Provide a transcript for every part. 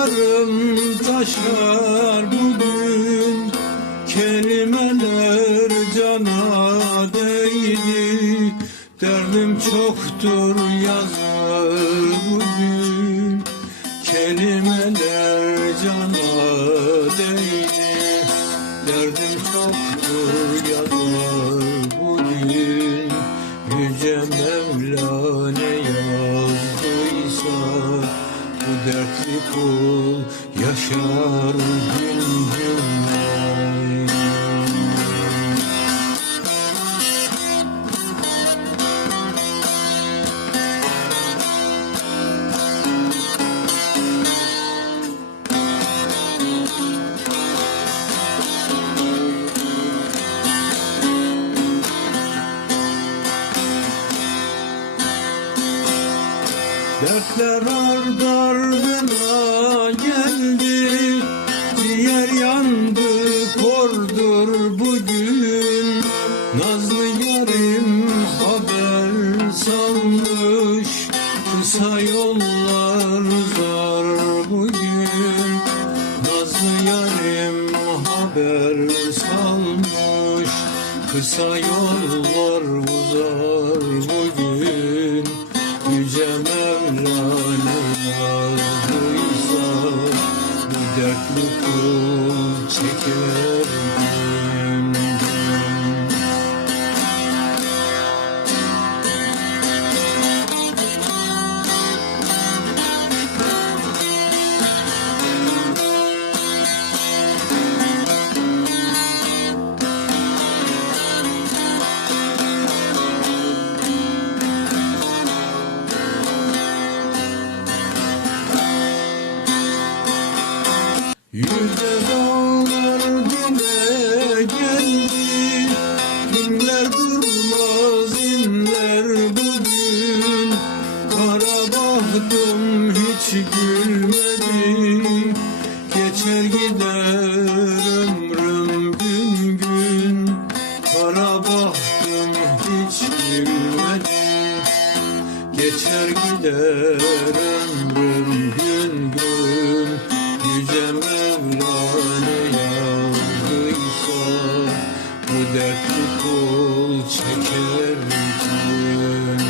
Gözyaşlarım taşar bugün Kelimeler cana değdi. Derdim çoktur yazar bugün Kelimeler cana değdi. Derdim çoktur yazar dertli kul yaşar gün gün Dertler ard ardına geldi Ciğer yandı kordur bugün. Nazlı yarim haber salmış Kısa yollar zar bugün. Nazlı yarim haber salmış Kısa yollar uzar bugün. Yüce Mevla Yüce dağlar geldi. Günler durmaz inler bugün? Kara bahtım hiç gülmedi. Geçer gider ömrüm gün gün. Kara bahtım hiç gülmedi. Geçer gider Bu dertli kul çeker gün gün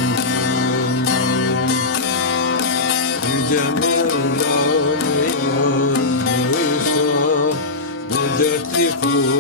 Yüce Mevla ne yazdıysa Bu dertli kul